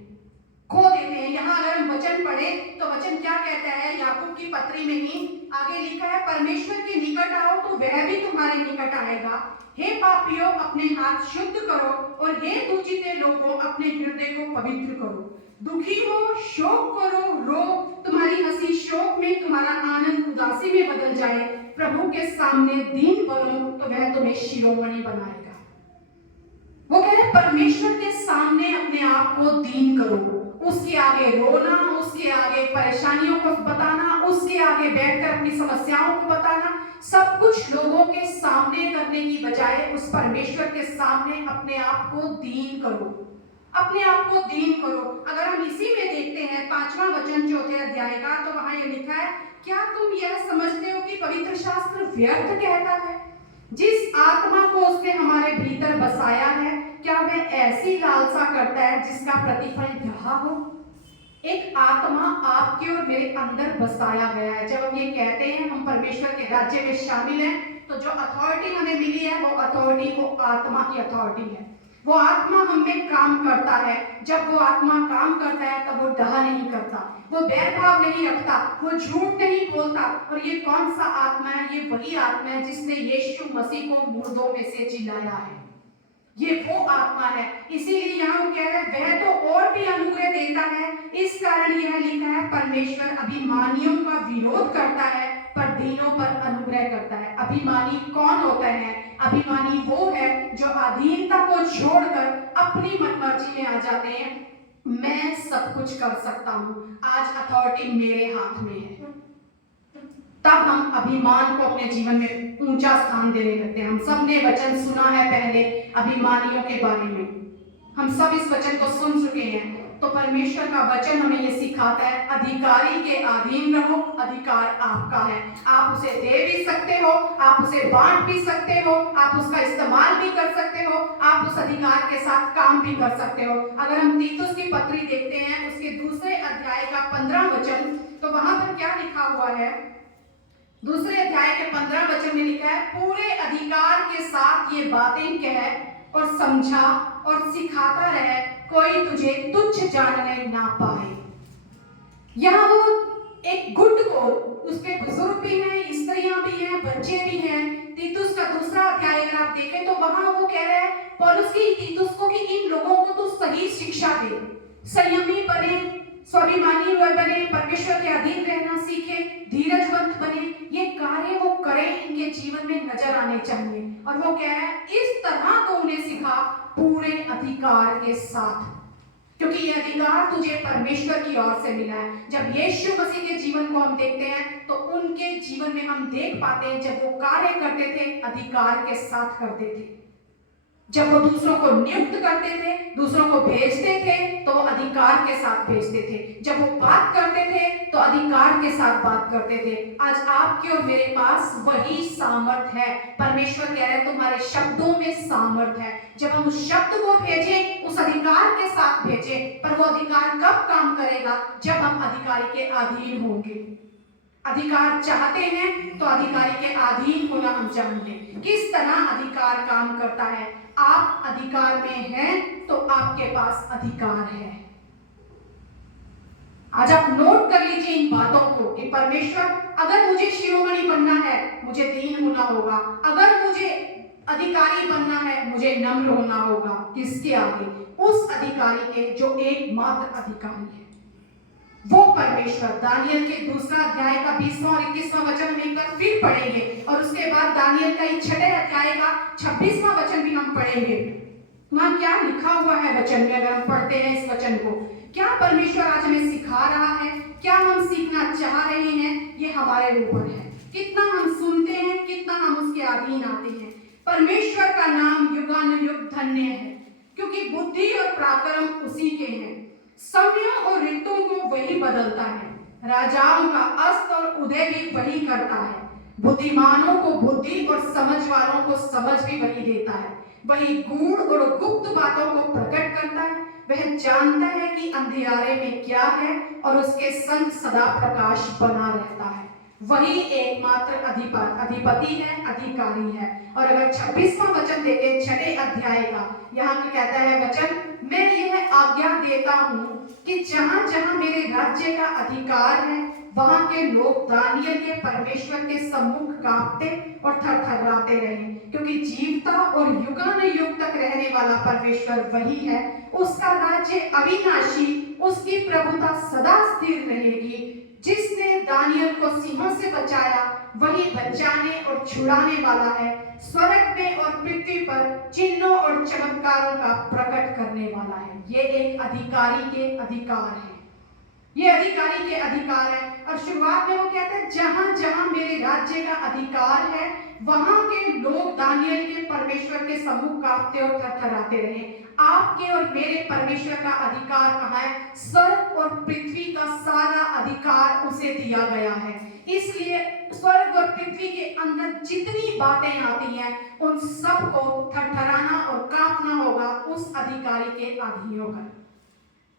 यहाँ अगर हम वचन पढ़े तो वचन क्या कहता है? याकूब की पत्री में ही आगे लिखा है, परमेश्वर के निकट आओ तो वह भी तुम्हारे निकट आएगा। हे पापियों, अपने हाथ शुद्ध करो, और हे दूजिते लोगों, अपने हृदय को पवित्र करो। दुखी हो, शोक करो, रो, तुम्हारी हंसी शोक में, तुम्हारा आनंद उदासी में बदल जाए। प्रभु के सामने दीन बनो तो वह तुम्हें शिरोमणि बनाएगा। वो कह रहे परमेश्वर के सामने अपने आप को दीन करो, उसके आगे रोना, उसके आगे परेशानियों को बताना, उसके आगे बैठकर अपनी समस्याओं को बताना, सब कुछ लोगों के सामने करने की बजाय उस परमेश्वर के सामने अपने आप को दीन करो, अपने आप को दीन करो। अगर हम इसी में देखते हैं 5वां वचन 4थे अध्याय का, तो वहां ये लिखा है, क्या तुम यह समझते हो कि पवित्र शास्त्र व्यर्थ कहता है? जिस आत्मा को उसने हमारे भीतर बसाया है, क्या वह ऐसी लालसा करता है जिसका प्रतिफल यहाँ हो? एक आत्मा आपके और मेरे अंदर बसाया गया है। जब हम ये कहते हैं हम परमेश्वर के राज्य में शामिल हैं, तो जो अथॉरिटी हमें मिली है वो अथॉरिटी वो आत्मा की अथॉरिटी है। वो आत्मा हम में काम करता है। जब वो आत्मा काम करता है तब वो डहा नहीं करता, वो बैरभाव नहीं रखता, वो झूठ नहीं बोलता। और ये कौन सा आत्मा है? ये वही आत्मा है जिसने यीशु मसीह को मुर्दों में से जिलाया है। ये वो आत्मा है। इसीलिए यहाँ वो कह रहा है वह तो और भी अनुग्रह देता है। इस कारण यह लिखा है परमेश्वर अभिमानियों का विरोध करता है पर दीनों पर अनुग्रह करता है। अभिमानी कौन होता है? अभिमानी वो है जो अधीनता को छोड़कर अपनी मनमर्जी में आ जाते हैं। मैं सब कुछ कर सकता हूँ, आज अथॉरिटी मेरे हाथ में है। तब हम अभिमान को अपने जीवन में ऊंचा स्थान देने लगते हैं। हम सब ने वचन सुना है पहले अभिमानियों के बारे में, हम सब इस वचन को सुन चुके हैं। तो परमेश्वर का वचन हमें ये सिखाता है अधिकारी के अधीन रहो। अधिकार आपका है, आप उसे दे भी सकते हो, आप उसे बांट भी सकते हो, आप उसका इस्तेमाल भी कर सकते हो, आप उस अधिकार के साथ काम भी कर सकते हो। अगर हम तीतुस की पत्री देखते हैं उसके दूसरे अध्याय का 15 वचन, तो वहां पर क्या लिखा हुआ है? दूसरे अध्याय के 15 वचन में लिखा है पूरे अधिकार के साथ ये बातें कह और समझा और सिखाता रहे, कोई तुझे तुच्छ जानने ना पाए। यहाँ वो एक गुट को, उसके बुजुर्ग भी हैं, स्त्रियां भी हैं, बच्चे भी हैं। तीतुस का दूसरा अध्याय अगर आप देखें तो वहां वो कह रहे हैं पौलुस की तीतुस को कि इन लोगों को तो सही शिक्षा दे, संयमी बने, स्वाभिमानी बने, परमेश्वर के अधीन रहना सीखे, धीरजवंत बने। ये कार्य वो करें, इनके जीवन में नजर आने चाहिए। और वो कह रहा है इस तरह को उन्हें सिखा पूरे अधिकार के साथ, क्योंकि ये अधिकार तुझे परमेश्वर की ओर से मिला है। जब यीशु मसीह के जीवन को हम देखते हैं तो उनके जीवन में हम देख पाते हैं जब वो कार्य करते थे अधिकार के साथ करते थे। जब वो दूसरों को नियुक्त करते थे, दूसरों को भेजते थे, तो वो अधिकार के साथ भेजते थे। जब वो बात करते थे तो अधिकार के साथ बात करते थे। आज आपके और मेरे पास वही सामर्थ है। परमेश्वर कह रहे हैं तुम्हारे शब्दों में सामर्थ है। जब हम उस शब्द को भेजें, उस अधिकार के साथ भेजें, पर वो अधिकार कब काम करेगा? जब हम अधिकारी के अधीन होंगे। अधिकार चाहते हैं तो अधिकारी के अधीन होना हम चाहेंगे। किस तरह अधिकार काम करता है? आप अधिकार में हैं तो आपके पास अधिकार है। आज आप नोट कर लीजिए इन बातों को कि परमेश्वर, अगर मुझे शिरोमणि बनना है मुझे दीन होना होगा, अगर मुझे अधिकारी बनना है मुझे नम्र होना होगा। किसके आगे? उस अधिकारी के जो एकमात्र अधिकारी है, वो परमेश्वर। दानियल के दूसरा अध्याय का 20वां और 21वां वचन हम एक बार फिर पढ़ेंगे और उसके बाद दानियल का ही 6ठे अध्याय का 26वां वचन भी हम पढ़ेंगे। वहां क्या लिखा हुआ है वचन में? अगर हम पढ़ते हैं इस वचन को, क्या परमेश्वर आज हमें सिखा रहा है? क्या हम सीखना चाह रहे हैं? ये हमारे ऊपर है। कितना हम सुनते हैं, कितना हम उसके अधीन आते हैं। परमेश्वर का नाम युगानुयुग धन्य है, क्योंकि बुद्धि और पराक्रम उसी के हैं। समयों और ऋतुओं को वही बदलता है, राजाओं का अस्त और उदय भी वही करता है। बुद्धिमानों को बुद्धि और समझ वालों को समझ भी वही देता है। वही गूढ़ और गुप्त बातों को प्रकट करता है। वह जानता है कि अंधियारे में क्या है और उसके संग सदा प्रकाश बना रहता है। वही एकमात्र अधिपति है, अधिकारी है। और अगर 26वां वचन देखें 6ठे अध्याय का, यहाँ पे कहता है वचन, मैं यह आज्ञा देता हूँ कि जहां जहां मेरे राज्य का अधिकार है वहां के लोग दानियल के परमेश्वर के सम्मुख कांपते और थरथराते रहे, क्योंकि जीवता और युगानुयुग तक रहने वाला परमेश्वर वही है। उसका राज्य अविनाशी, उसकी प्रभुता सदा स्थिर रहेगी। जिसने दानियल को सिंहों से बचाया वही बचाने और छुड़ाने वाला है। स्वर्ग में और पृथ्वी पर चिन्हों और चमत्कारों का प्रकट करने वाला है। ये एक अधिकारी के अधिकार है, ये अधिकारी के अधिकार है। और शुरुआत में वो कहते हैं जहां जहां मेरे राज्य का अधिकार है वहां के लोग दानियल के परमेश्वर के सम्मुख कांपते और थरथराते रहे। आपके और मेरे परमेश्वर का अधिकार कहाँ है? स्वर्ग और पृथ्वी का सारा अधिकार उसे दिया गया है। इसलिए स्वर्ग और पृथ्वी के अंदर जितनी बातें आती हैं उन सब को थरथराना और कांपना होगा उस अधिकारी के अधीन होकर।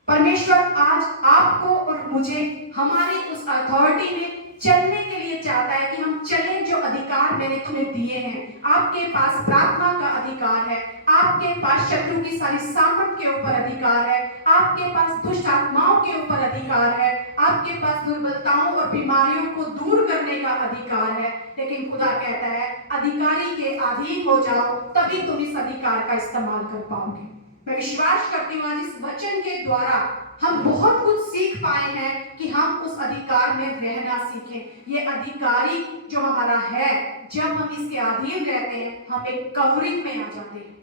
परमेश्वर आज आपको और मुझे हमारी उस अथॉरिटी में चलने के लिए चाहता है कि हम चलें। जो अधिकार मैंने तुम्हें दिए हैं, आपके पास प्रार्थना का अधिकार है, आपके पास शत्रु की सारी सामर्थ के ऊपर अधिकार है, आपके पास दुष्ट आत्माओं के ऊपर अधिकार है, आपके पास दुर्बलताओं और बीमारियों को दूर करने का अधिकार है। लेकिन खुदा कहता है अधिकारी के अधीन हो जाओ, तभी तुम इस अधिकार का इस्तेमाल कर पाओगे। मैं विश्वास करती हूँ आज इस वचन के द्वारा हम बहुत कुछ सीख पाए हैं कि हम उस अधिकार में रहना सीखें। ये अधिकारी जो हमारा है, जब हम इसके अधीन रहते हैं हम एक कवरिंग में आ जाते हैं,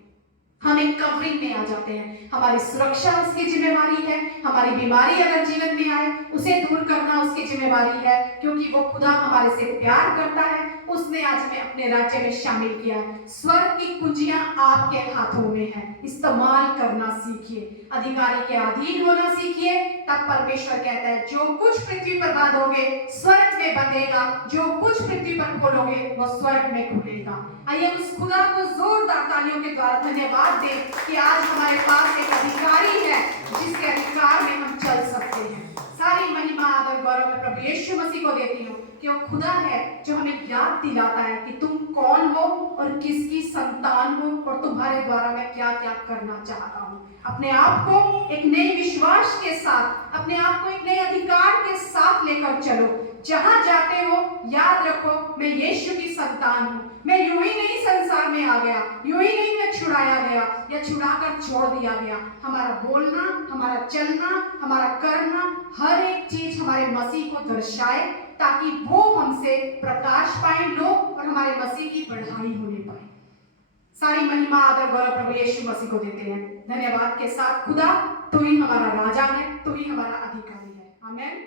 हम एक कवरिंग में आ जाते हैं। हमारी सुरक्षा उसकी जिम्मेवारी है, हमारी बीमारी अगर जीवन में आए उसे दूर करना उसकी जिम्मेवारी है, क्योंकि वो खुदा हमारे से प्यार करता है। उसने आज हमें अपने राज्य में शामिल किया है। स्वर्ग की कुंजियां आपके हाथों में है, इस्तेमाल करना सीखिए, अधिकारी के अधीन होना सीखिए। तब परमेश्वर कहता है जो कुछ पृथ्वी पर बांधोगे स्वर्ग में बंधेगा, जो कुछ पृथ्वी पर खोलोगे वो स्वर्ग में खुलेगा। आइए उस खुदा को जोरदार तालियों के द्वारा धन्यवाद दें कि आज हमारे पास एक अधिकारी है जिसके अधिकार में हम चल सकते हैं। सारी महिमा आदर गौरव मैं प्रभु यीशु मसीह को देती हूँ कि वो खुदा है जो हमें याद दिलाता है कि तुम कौन हो और किसकी संतान हो और तुम्हारे द्वारा मैं क्या क्या करना चाहता हूँ। अपने आप को एक नए विश्वास के साथ, अपने आप को एक नए अधिकार के साथ लेकर चलो। जहां जाते हो याद रखो मैं यीशु की संतान हूँ। मैं यूं ही नहीं संसार में आ गया, यूं ही नहीं मैं छुड़ाया गया या छुड़ाकर छोड़ दिया गया। हमारा बोलना, हमारा चलना, हमारा करना, हर एक चीज हमारे मसीह को दर्शाए ताकि वो हमसे प्रकाश पाए लोग और हमारे मसीह की बढ़ाई होने पाए। सारी महिमा आदर गौरव प्रभु यीशु मसीह को देते हैं। धन्यवाद के साथ खुदा तू ही हमारा राजा है, तू ही हमारा अधिकारी है। आमीन।